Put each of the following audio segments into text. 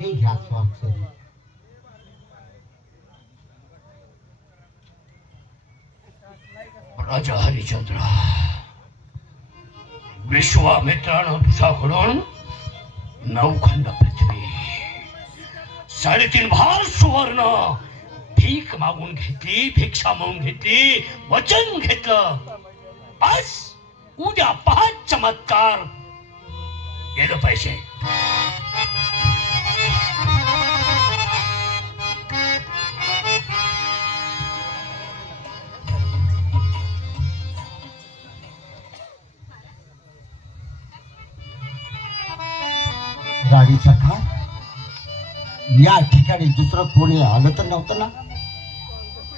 हे घ्या स्वाक्षरी. राजा हरिश्चंद्र, विश्वामित्रानं तुझ्याकडून 9 खंड पृथ्वी, 3.5 भार सुवर्ण भीक मागून घेतली, भिक्षा मागून घेतली, वचन घेतलं. बस उद्या 5 चमत्कार गेलं पाहिजे. राणी सरकार, या ठिकाणी दुसरं कोणी आलं तर नव्हतं ना?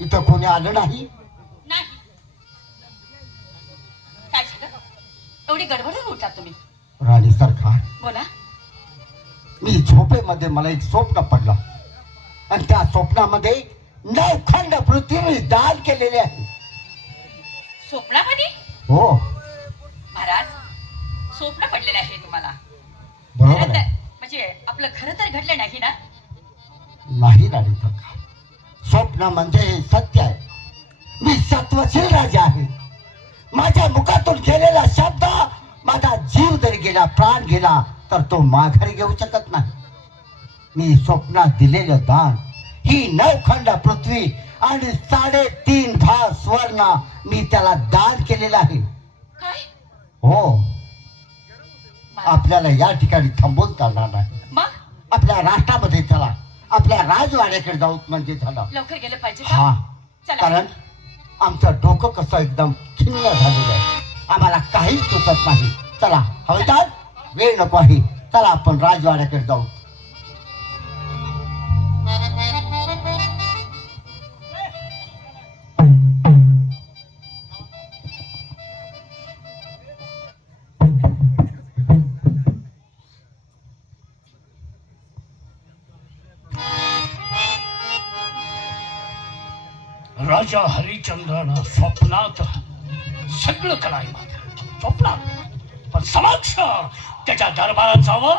इथं कोणी आलं नाही? नाही. काय झालं? एवढी गडबड उठला तुम्ही? राणी सरकार, बोला. मी झोपेमध्ये मला एक स्वप्न पडलं आणि त्या स्वप्नामध्ये 9 खंड पृथ्वी दान केलेले आहे. स्वप्नामध्ये? हो, महाराज, स्वप्न पडलेलं आहे तुम्हाला. बरोबर आहे. म्हणजे आपलं खरं तर घडलं नाही ना? नाही राणी सरकार, स्वप्न म्हणजे हे सत्य आहे. मी सत्वशील राजा आहे. माझ्या मुखातून गेलेला शब्द, माझा जीव जरी गेला, प्राण गेला, तर तो माघारी घेऊ शकत नाही. मी स्वप्नात दिलेलं दान ही 9 खंड पृथ्वी आणि 3.5 भार स्वर्ण मी त्याला दान केलेलं आहे. काय? हो, आपल्याला या ठिकाणी थांबवून चालणार नाही. मग आपल्या राष्ट्रामध्ये चला, आपल्या राजवाड्याकडे जाऊ म्हणजे झालं. लवकर गेलं पाहिजे हा, का? चला. कारण आमचं डोकं कसं एकदम खिन्न झालेलं आहे. आम्हाला काही सुचत नाही. चला हवेदार, वेळ नको आहे. चला आपण राजवाड्याकडे जाऊ. राजा हरिश्चंद्रानं स्वप्नात सगळं कराय मात्र स्वप्नात, पण समक्ष त्याच्या दरबारात जावं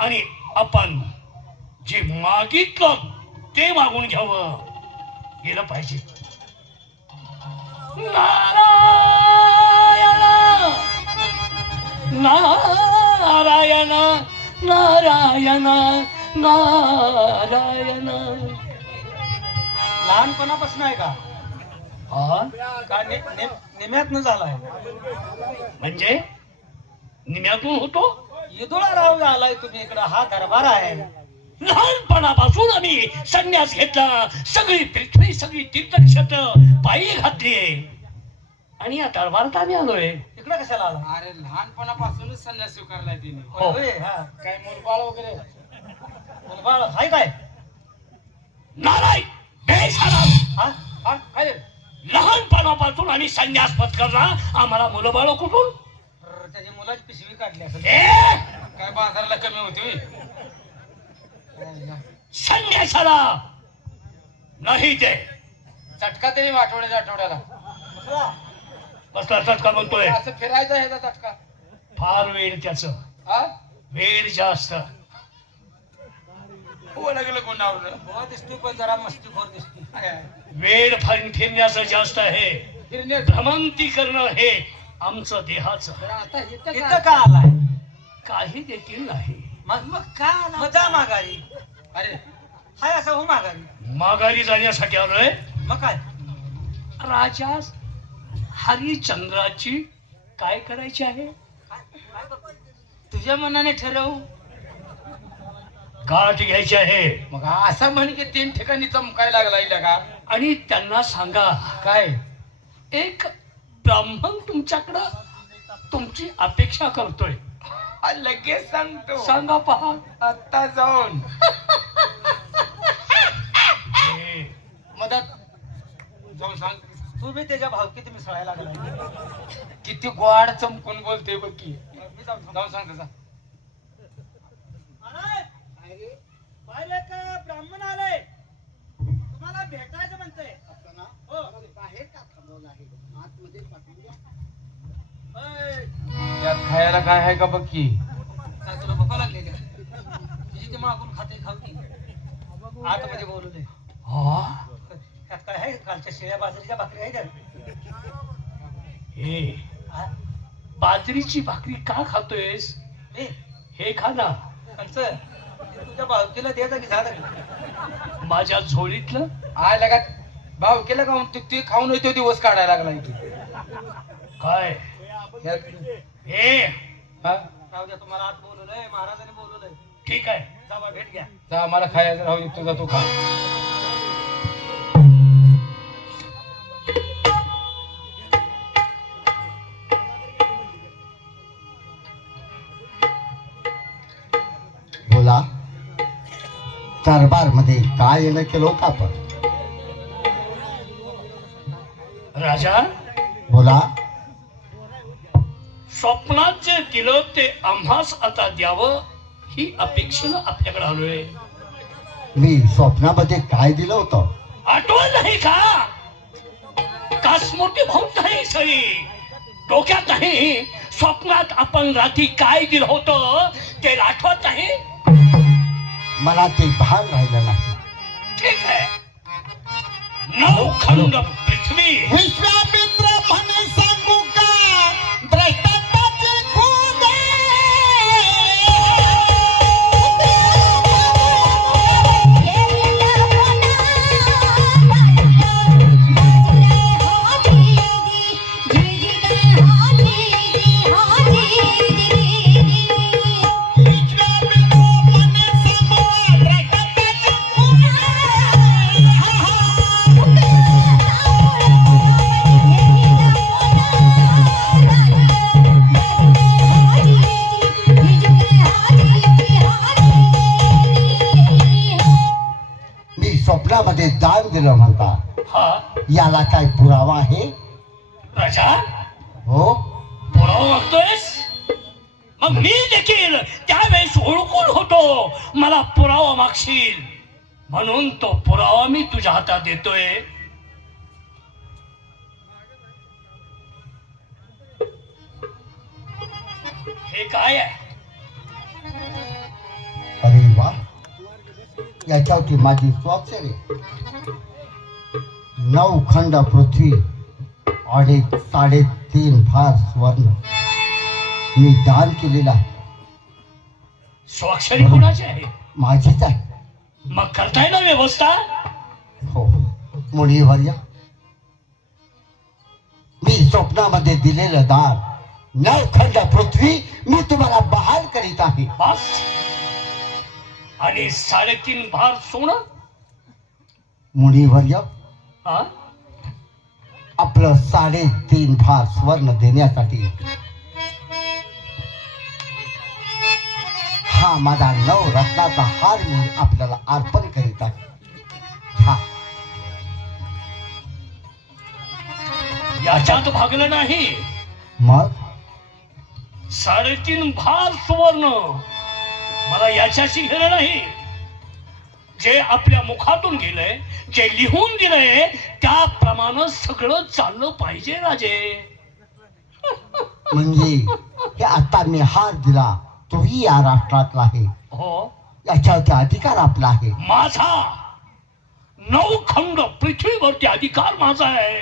आणि आपण जे मागितलं ते मागून घ्यावं गेलं पाहिजे. नारायण नारायण नारायण. लहानपणापासून आहे का? हा, का निम्यातनं झालाय? म्हणजे निम्यातून होतो. इदुळा राव झालाय तुम्ही इकडं. हा दरबार आहे. लहानपणापासून आम्ही संन्यास घेतला. सगळी पृथ्वी, सगळी तीर्थक्षेत्र पायी घातली आणि या दरबारात आम्ही आलोय. इकडं कशाला आला? अरे लहानपणापासूनच संन्यास स्वीकारलाय तिने. हो. होय, हा. काय मुलबाळ वगैरे? मुलबाळ हाय काय? नाराय बेशरम. हा? हा काय रे? लहानपणापासून आम्ही संन्यास पत्करला, आम्हाला मुलं बाळ कुठून? त्याची मुलाची पिशवी काढली असेल. काय बाजाराला कमी होती? संन्यासाला नाही ते चटका तरी आठवड्याच्या आठवड्याला कसला चटका म्हणतोय? असं फिरायचं आहे चटका. फार वेळ त्याच, हा वेळ जास्त. लागलं कोणावर? हो दिसतो, पण जरा मस्तीखोर दिसतो. वेळ फिरण्याचं जास्त आहे. फिरणे भ्रमंती करणं हे आमचं देहाचं. आता इथं का आलाय? काही देखील नाही. मग का आला? मग जा माघारी. अरे हाय असं हो माघारी. माघारी जाण्यासाठी आलोय. मग काय? राजा हरिश्चंद्राची काय करायची आहे? तुझ्या मनाने ठरव. गाठ घ्यायची आहे मग असं म्हण की 3 ठिकाणी चमकायला लागला का? आणि त्यांना सांगा काय? एक ब्राह्मण तुमच्याकडं तुमची अपेक्षा करतोय. लगेच सांगतो. सांगा पहा. आता जाऊन हे, मदत जाऊन सांग. तू बी त्याच्या भावकीत मिसळायला लागला. किती गोड चमकून बोलते बघ की. मी जाऊन जाऊन सांग तसा. पाहिलं का? ब्राह्मण आले, तुम्हाला भेटायचं म्हणतंय. हो. बाहेर का थांबवलं आहे? आतमध्ये पाठवून द्या. ओय, त्यात खायला काय आहे का बघ की. काय तुला भूका लागली का? तुझी किती मागून खाते खावती आतमध्ये बोलवलंय हा त्यात काय आहे कालच्या शिळ्या बाजरीच्या भाकरी आहे हे त्या बाजरीची भाकरी का खातोयस मी हे खा ना कंच तुझ्या भावकीला दे की झालं माझ्या झोळीतलं आय लगा भाऊ केलं का ते खाऊन येतो दिवस काढायला लागला इथे काय हे हा? राहू द्या तुम्हाला आत बोलवलंय महाराजांनी बोलवलंय ठीक आहे जावा भेट घ्या जा मला खायचं राहू दे तुझा तू खा बोला दरबार मध्ये काय येणं केलं होतं आपण? राजा बोला. स्वप्नात जे दिलं ते आम्हास आता द्यावं ही अपेक्षेनं आपल्याकडे आलोय. मी स्वप्नामध्ये काय दिलं होतं? आठवण नाही का? का स्मृती भाऊत नाही सई डोक्यात नाही? स्वप्नात आपण रात्री काय दिलं होतं ते आठवत नाही? मला ते भान राहिलं नाही. ठीक आहे. 9 खंड पृथ्वी विश्वामित्र म्हणे सांगू का द्रष्टांताचे खून मी स्वप्नामध्ये दान दिलं म्हणता. हा याला काय पुरावा आहे? राजा हो, पुरावा मागतोयस? मग मी देखील त्यावेळेस ओळखून होतो मला पुरावा मागशील म्हणून तो पुरावा मी तुझ्या हातात देतोय. हे काय आहे? अरे वा, याच्यावरती माझी स्वाक्षरी आहे. 9 खंड पृथ्वी आणि 3.5 भार स्वर्ण मी दान केलेला आहे. स्वाक्षरी कोणाची आहे? माझीच आहे. मग करताय ना व्यवस्था? हो मुनीवर्य, मी स्वप्नामध्ये दिलेलं दान 9 खंड पृथ्वी मी तुम्हाला बहाल करीत आहे. बस. आणि 3.5 भार सोनं? मुनीवर्य, हा आपलं 3.5 भार स्वर्ण देण्यासाठी हा माझा 9 रत्नाचा हार मी आपल्याला अर्पण करीत आहे. हा याच्यात भागलं नाही. मग 3.5 भार सुवर्ण मला याच्याशी घेणं नाही. जे आपल्या मुखातून गेलंय, जे लिहून दिलंय त्याप्रमाणे सगळं चाललं पाहिजे राजे. म्हणजे हे आता मी हार दिला तोही या राष्ट्रातला आहे. हो याच्यावरती अधिकार आपला आहे. माझा 9 खंड पृथ्वीवरती अधिकार माझा आहे.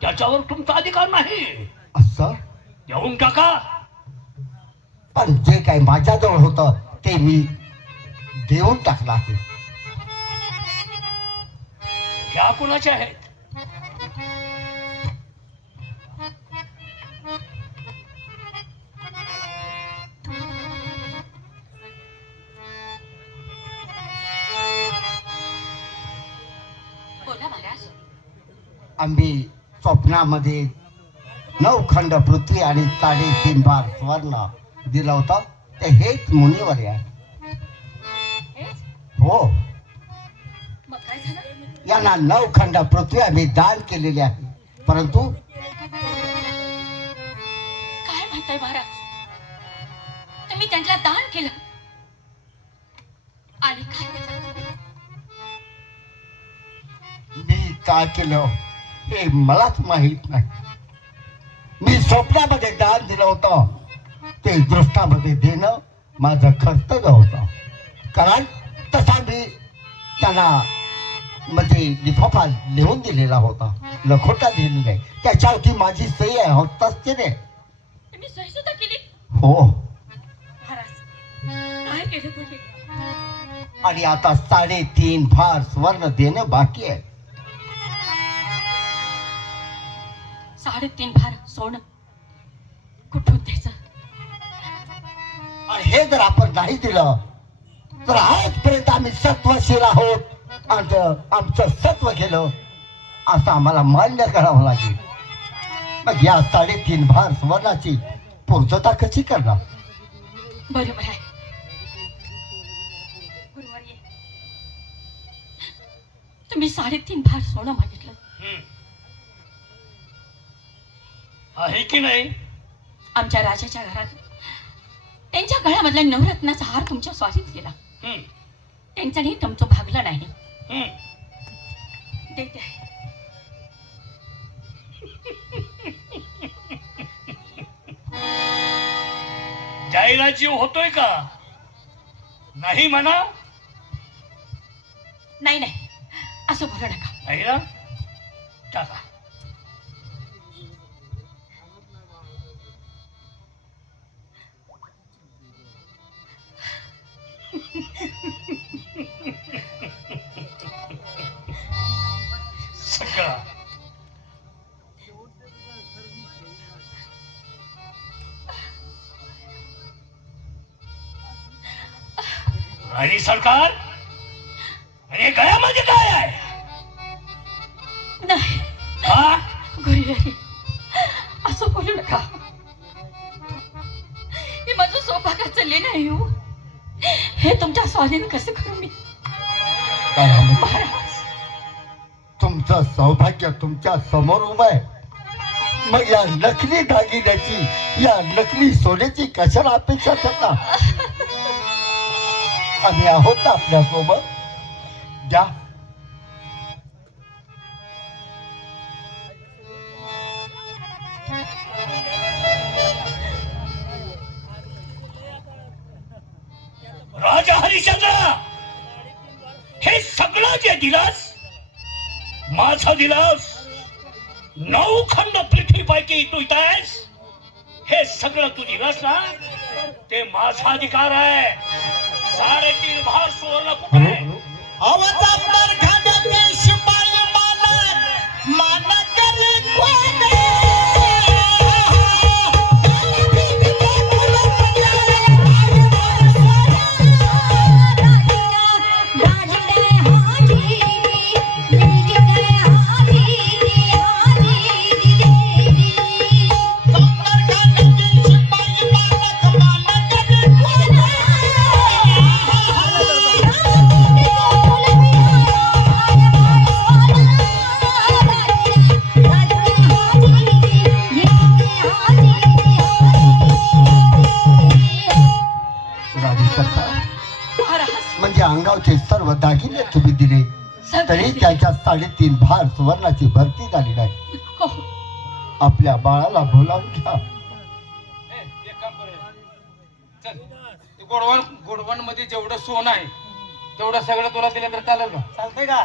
त्याच्यावर तुमचा अधिकार नाही. असं? देऊन टाका. पण जे काही माझ्याजवळ होतं ते मी देऊन टाकलं आहे. ह्या कोणाच्या आहेत? बोला महाराज. आम्ही स्वप्नामध्ये 9 खंड पृथ्वी आणि 3.5 भार स्वर्ण दिलं होतं ते हेच मुनीवर आहे. हेच? हो, मग काय झालं? यांना 9 खंड पृथ्वी आम्ही दान केलेली आहे. परंतु काय म्हणताय महाराज? तुम्ही त्यांना दान केलं आणि काय केलं? मी का केलं हे मलाच माहित नाही. मी स्वप्नामध्ये दान दिलं होतं ते दृष्टामध्ये देणं माझं कर्तव्य होतं. कारण तसा मी त्यांना म्हणजे लिफाफा लिहून दिलेला होता, लखोटा दिलेला आहे, त्याच्यावरती माझी सही आहे. होताच ते रे. तुम्ही सही सुद्धा केली? हो. महाराज काय केलं तुम्ही? आणि आता 3.5 भार स्वर्ण देणं बाकी आहे. 3.5 भार सोनं कुठून द्यायचं? आणि हे जर आपण नाही दिलं तर आजपर्यंत आम्ही सत्वशील आहोत आणि आमचं सत्व गेलं असं आम्हाला मान्य करावं लागेल. मग या 3.5 भार सुवर्णाची पूर्तता कशी करणार? बरोबर आहे. गुरुवर्य, तुम्ही 3.5 भार सोनं मागितलं. आहे की नाही? आमच्या राजाच्या घरात त्यांच्या गळ्यामधला नवरत्नाचा हार तुमच्या स्वाधीन केला. त्यांच्यानी तुमचं भागलं नाही. देते आहे. जायला जीव होतोय का? नाही म्हणा. नाही नाही असं बोलू नका. नाही ना? टाका. सगळा राणी सरकार, आणि गळ्यामध्ये काय आहे? नाही हा? गुरुवर्य, असं बोलू नका. हे माझं सौभाग्याचं लेणं आहे हो. हे तुमच्या स्वाधीन कसं करू मी? महाराज, तुमचं सौभाग्य तुमच्या समोर उभं आहे. मग या नकली दागिन्याची, या नकली सोन्याची कशाला अपेक्षा करता? आम्ही आहोत आपल्या सोबत. द्या. राजा हरिश्चंद्र, हे सगळं जे दिलास, माझा दिलास, 9 खंड पृथ्वीपैकी तू इथेस, हे सगळं तू दिलास ना, ते माझा अधिकार आहे. 3.5 भार सुवर्ण कुठे आहे? म्हणजे अंगावचे सर्व दागिने तुम्ही दिले तरी त्याच्या 3.5 भार सुवर्णाची भरती झाली नाही. हो. आपल्या बाळाला बोलावून घ्या. एक काम करूया. चल, ते गोडवण मध्ये जेवढं सोनं आहे तेवढं सगळं तुला दिलं तर चालेल का? चालतंय का?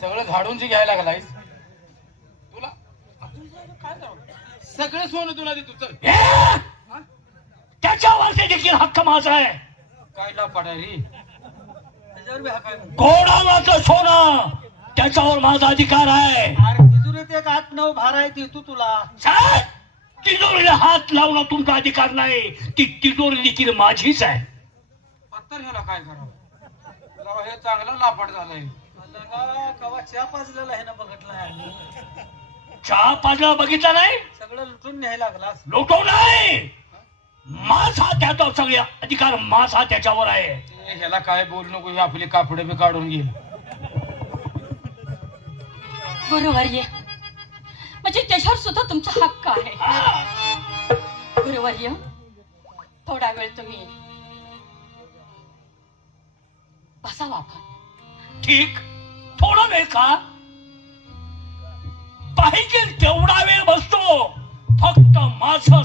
सगळं झाडून जे घ्यायला लागलायस तुला काय करावं? सगळं सोनं तुला देतो. चल. त्याच्यावरती देखील हक्क माझा आहे. काय लापाडा रे? त्याच्यावर बी हा काय? गोडावाचं सोनं, त्याच्यावर माझा अधिकार आहे. अरे तिजुरीत एक 8-9 भार आहे, ती तू तुला. साहेब, तिजोरीला हात लावणं तुमचा अधिकार नाही. ती तिजोरी देखील माझीच आहे. आता ह्याला काय करावं? जरा हे चांगला लापाड झालंय. लगा कवा चहा पाजलेला आहे ना, बघितला आहे. चहा पाजला बघितला नाही? सगळं लुटून न्यायला लागलास. लोटो नाही, माझा त्याचा सगळे अधिकार माझा त्याच्यावर आहे. ते ह्याला काय बोलू नको, हे आपली कापडे बी काढून घे. गुरुवर्य, म्हणजे त्याच्यावर सुद्धा तुमचा हक्क आहे. गुरुवर्य, थोडा वेळ तुम्ही बसावा. ठीक, थोडा वेळ का? पाहिजे तेवढा वेळ बसतो. फक्त माझं